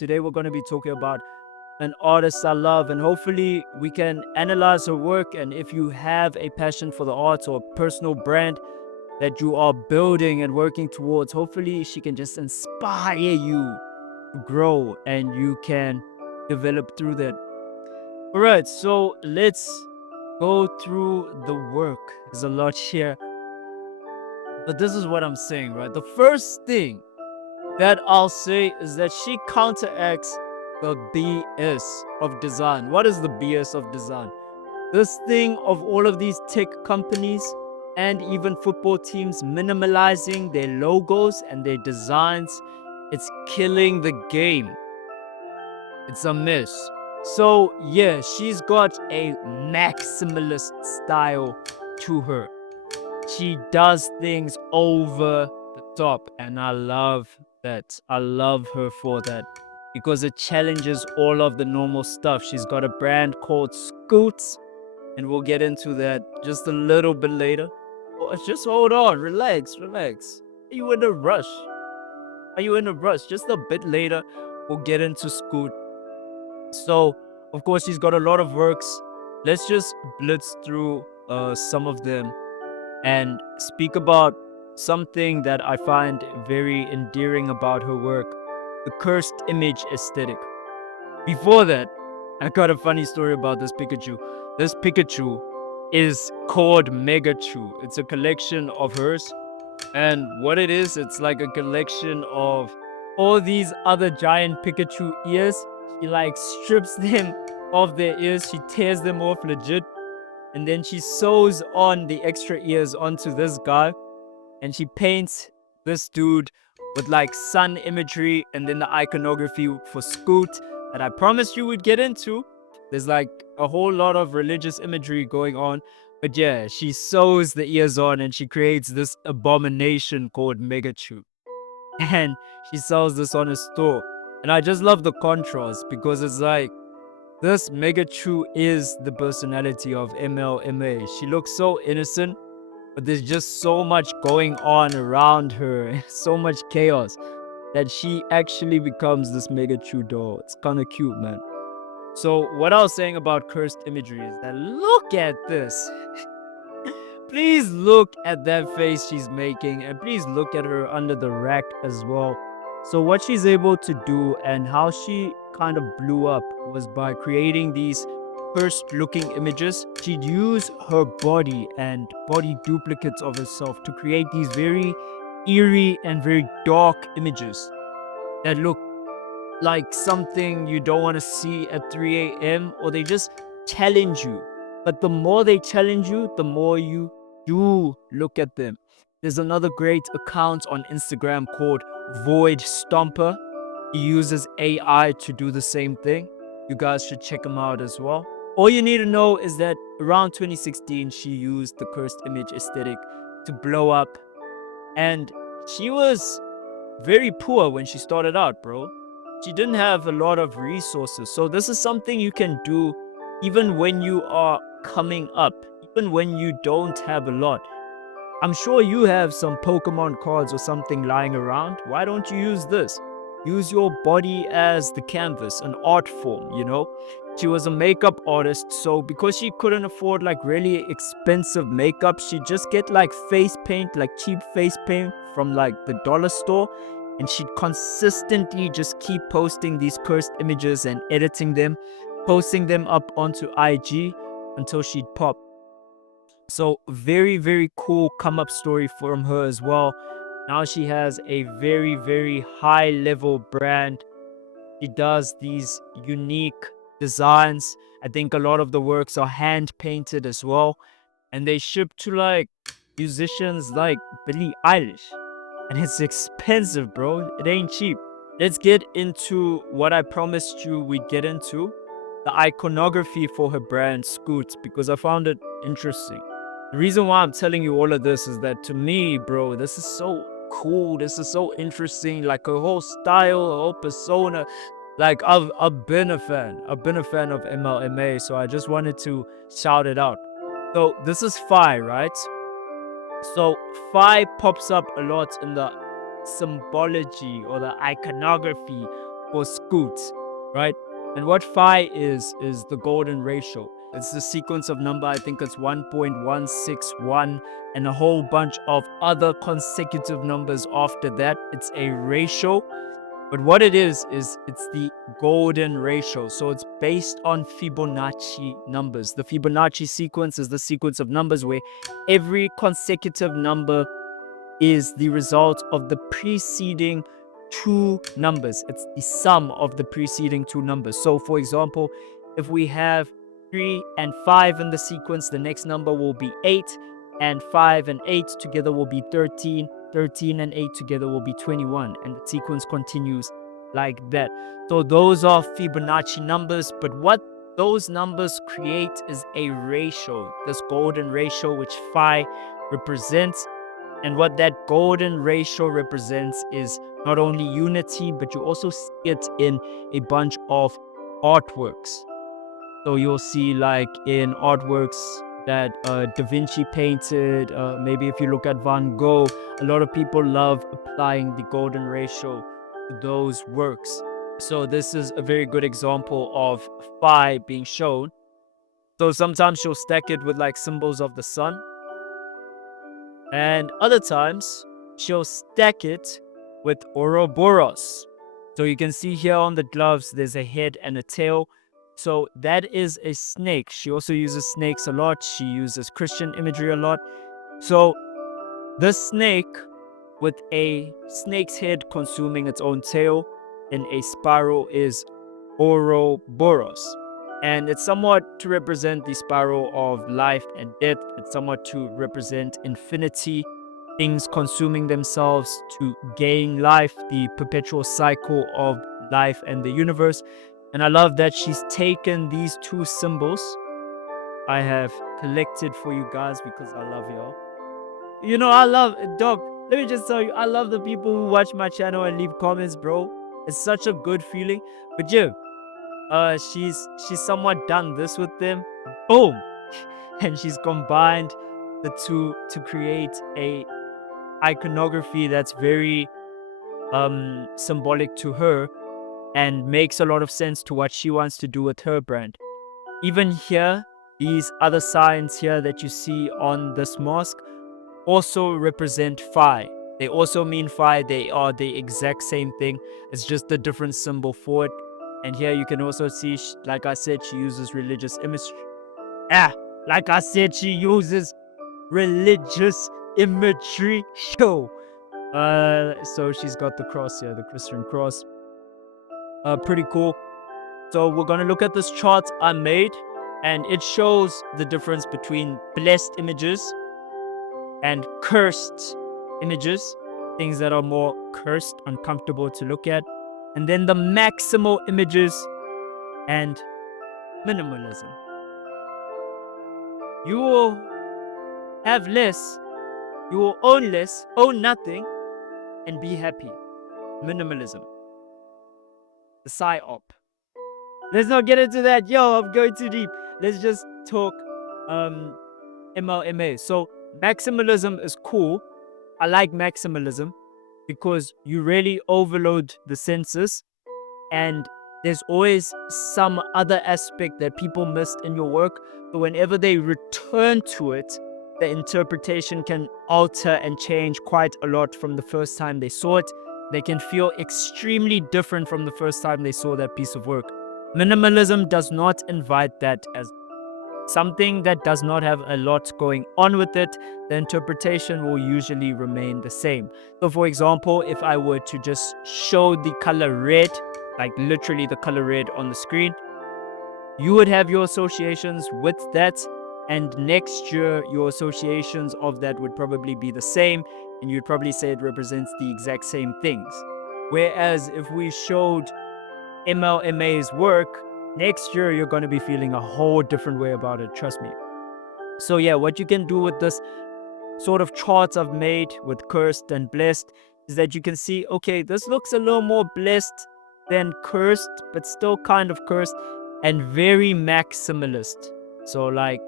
Today we're going to be talking about an artist I love, and hopefully we can analyze her work. And if you have a passion for the arts or a personal brand that you are building and working towards, hopefully she can just inspire you to grow and you can develop through that. All right, so let's go through the work. There's a lot here, but this is what I'm saying, right? The first thing that I'll say is that she counteracts the BS of design. What is the BS of design? This thing of all of these tech companies and even football teams minimalizing their logos and their designs, it's killing the game. It's a mess. So, yeah, she's got a maximalist style to her. She does things over the top, and I love that. I love her for that because it challenges all of the normal stuff. She's got a brand called Scoots, and we'll get into that just a little bit later. Just hold on, relax. Are you in a rush? Just a bit later, we'll get into Scoot. So, of course, she's got a lot of works. Let's just blitz through some of them and speak about something that I find very endearing about her work, the cursed image aesthetic. Before that, I got a funny story about this Pikachu. This Pikachu is called Megatu. It's a collection of hers. And what it is, it's like a collection of all these other giant Pikachu ears. She like strips them of their ears. She tears them off legit. And then she sews on the extra ears onto this guy. And she paints this dude with like sun imagery and then the iconography for Scoot that I promised you would get into. There's like a whole lot of religious imagery going on. But yeah, she sews the ears on and she creates this abomination called Megachu. And she sells this on a store. And I just love the contrast because it's like this Megachu is the personality of MLMA. She looks so innocent, but there's just so much going on around her, so much chaos, that she actually becomes this Megachu doll. It's kind of cute, man. So what I was saying about cursed imagery is that look at this. Please look at that face she's making, and please look at her under the rack as well. So what she's able to do and how she kind of blew up was by creating these cursed looking images. She'd use her body and body duplicates of herself to create these very eerie and very dark images that look like something you don't want to see at 3 a.m. or they just challenge you. But the more they challenge you, the more you do look at them. There's another great account on Instagram called Void Stomper. He uses AI to do the same thing. You guys should check him out as well. All you need to know is that around 2016, she used the cursed image aesthetic to blow up. And she was very poor when she started out, bro. She didn't have a lot of resources. So this is something you can do even when you are coming up, even when you don't have a lot. I'm sure you have some Pokemon cards or something lying around. Why don't you use this? Use your body as the canvas, an art form, you know? She was a makeup artist, so because she couldn't afford like really expensive makeup, she'd just get like face paint, like cheap face paint from like the dollar store. And she'd consistently just keep posting these cursed images and editing them, posting them up onto IG until she'd pop. So very, very cool come up story from her as well. Now she has a very, very high level brand. She does these unique designs. I think a lot of the works are hand painted as well. And they ship to like musicians like Billie Eilish. And it's expensive, bro. It ain't cheap. Let's get into what I promised you we'd get into. The iconography for her brand, Scoots, because I found it interesting. The reason why I'm telling you all of this is that to me, bro, this is so cool. This is so interesting. Like her whole style, her whole persona. Like I've been a fan. I've been a fan of MLMA, so I just wanted to shout it out. So this is Phi, right? So Phi pops up a lot in the symbology or the iconography for scoot, right? And what phi is the golden ratio. It's the sequence of number, I think it's 1.161 and a whole bunch of other consecutive numbers after that. It's a ratio. But what it is it's the golden ratio. So it's based on Fibonacci numbers. The Fibonacci sequence is the sequence of numbers where every consecutive number is the result of the preceding two numbers. It's the sum of the preceding two numbers. So for example, if we have 3 and 5 in the sequence, the next number will be 8, and 5 and 8 together will be 13. 13 and 8 together will be 21, and the sequence continues like that. So those are Fibonacci numbers, but what those numbers create is a ratio, this golden ratio, which phi represents. And what that golden ratio represents is not only unity, but you also see it in a bunch of artworks. So you'll see like in artworks that Da Vinci painted, maybe if you look at Van Gogh, a lot of people love applying the golden ratio to those works. So this is a very good example of phi being shown. So sometimes she'll stack it with like symbols of the sun, and other times she'll stack it with Ouroboros. So you can see here on the gloves, there's a head and a tail. So that is a snake. She also uses snakes a lot. She uses Christian imagery a lot. So the snake with a snake's head consuming its own tail in a spiral is Ouroboros. And it's somewhat to represent the spiral of life and death. It's somewhat to represent infinity, things consuming themselves to gain life, the perpetual cycle of life and the universe. And I love that she's taken these two symbols I have collected for you guys because I love y'all. You know, I love, dog, let me just tell you, I love the people who watch my channel and leave comments, bro. It's such a good feeling. But yeah, she's somewhat done this with them. Boom. And she's combined the two to create a iconography that's very symbolic to her and makes a lot of sense to what she wants to do with her brand. Even here, these other signs here that you see on this mask also represent phi. They also mean phi. They are the exact same thing. It's just a different symbol for it. And here you can also see, like I said, she uses religious imagery. Like I said, she uses religious imagery. Show. So she's got the cross here, the Christian cross. Pretty cool. So we're gonna look at this chart I made, and it shows the difference between blessed images and cursed images, things that are more cursed, uncomfortable to look at, and then the maximal images and minimalism. You will have less, you will own less, own nothing, and be happy. Minimalism. The psyop. Let's not get into that. Yo, I'm going too deep. Let's just talk MLMA. So maximalism is cool. I like maximalism because you really overload the senses, and there's always some other aspect that people missed in your work. So whenever they return to it, the interpretation can alter and change quite a lot from the first time they saw it. They can feel extremely different from the first time they saw that piece of work. Minimalism does not invite that as something that does not have a lot going on with it. The interpretation will usually remain the same. So for example, if I were to just show the color red, like literally the color red on the screen, you would have your associations with that, and next year your associations of that would probably be the same, and you'd probably say it represents the exact same things. Whereas if we showed MLMA's work, next year you're going to be feeling a whole different way about it, trust me. So yeah, what you can do with this sort of charts I've made with cursed and blessed is that you can see, okay, this looks a little more blessed than cursed, but still kind of cursed, and very maximalist. So like,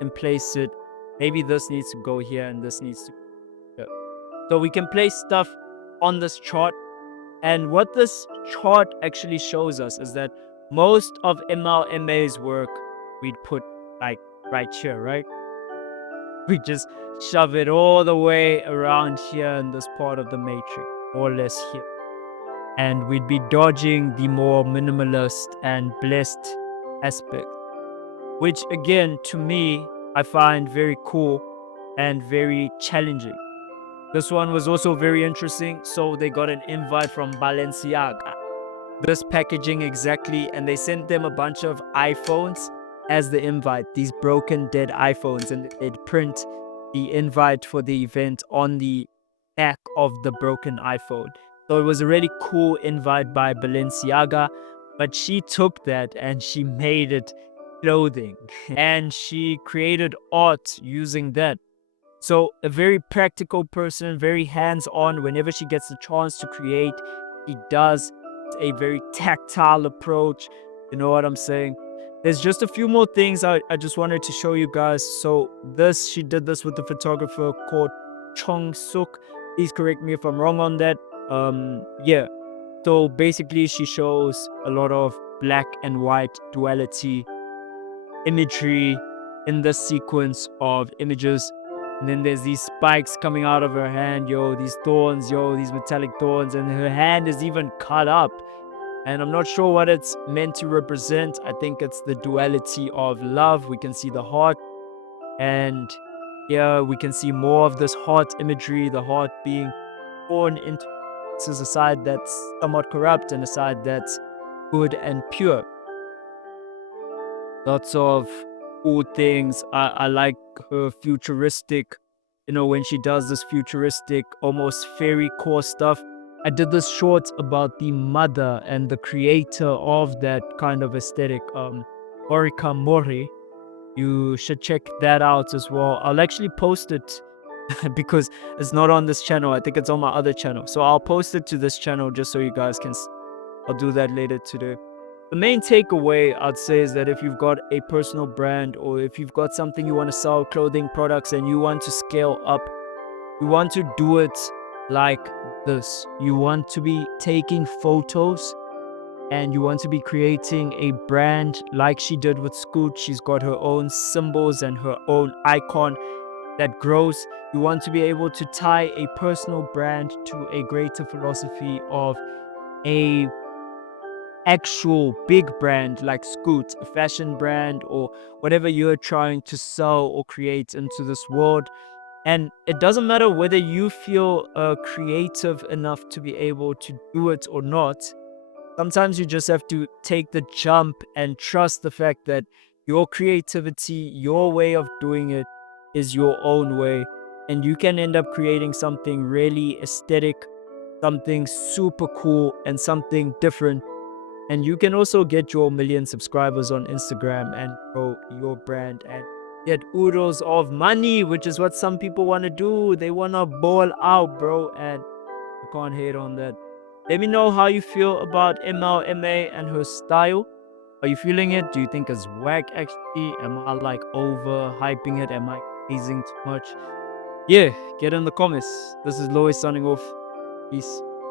and place it, maybe this needs to go here and this needs to go. So we can place stuff on this chart. And what this chart actually shows us is that most of MLMA's work we'd put like right here, right? We just shove it all the way around here in this part of the matrix, more or less here. And we'd be dodging the more minimalist and blessed aspect, which again, to me, I find very cool and very challenging. This one was also very interesting. So they got an invite from Balenciaga. This packaging exactly, and they sent them a bunch of iPhones as the invite, these broken dead iPhones, and they'd print the invite for the event on the back of the broken iPhone. So it was a really cool invite by Balenciaga, but she took that and she made it clothing and she created art using that. So a very practical person, very hands-on. Whenever she gets the chance to create, she does a very tactile approach. You know what I'm saying? There's just a few more things I just wanted to show you guys. So she did this with the photographer called Chong Suk. Please correct me if I'm wrong on that. Yeah. So basically she shows a lot of black and white duality imagery in the sequence of images. And then there's these spikes coming out of her hand, yo, these thorns, yo, these metallic thorns, and her hand is even cut up. And I'm not sure what it's meant to represent. I think it's the duality of love. We can see the heart, and yeah, we can see more of this heart imagery, the heart being torn into. This is a side that's somewhat corrupt and a side that's good and pure. Lots of cool things. I like her futuristic, when she does this futuristic, almost fairy core stuff. I did this short about the mother and the creator of that kind of aesthetic, Orika Mori. You should check that out as well. I'll actually post it because it's not on this channel. I think it's on my other channel. So I'll post it to this channel just so you guys can. I'll do that later today. The main takeaway I'd say is that if you've got a personal brand or if you've got something you want to sell, clothing products, and you want to scale up, you want to do it like this. You want to be taking photos and you want to be creating a brand like she did with Scoot. She's got her own symbols and her own icon that grows. You want to be able to tie a personal brand to a greater philosophy of a actual big brand like Scoot, a fashion brand, or whatever you're trying to sell or create into this world. And it doesn't matter whether you feel creative enough to be able to do it or not. Sometimes you just have to take the jump and trust the fact that your creativity, your way of doing it is your own way. And you can end up creating something really aesthetic, something super cool, and something different. And you can also get your 1,000,000 subscribers on Instagram and grow your brand and get oodles of money, which is what some people want to do. They want to ball out, bro. And you can't hate on that. Let me know how you feel about MLMA and her style. Are you feeling it? Do you think it's whack actually? Am I like over hyping it? Am I teasing too much? Yeah, get in the comments. This is Lois signing off. Peace.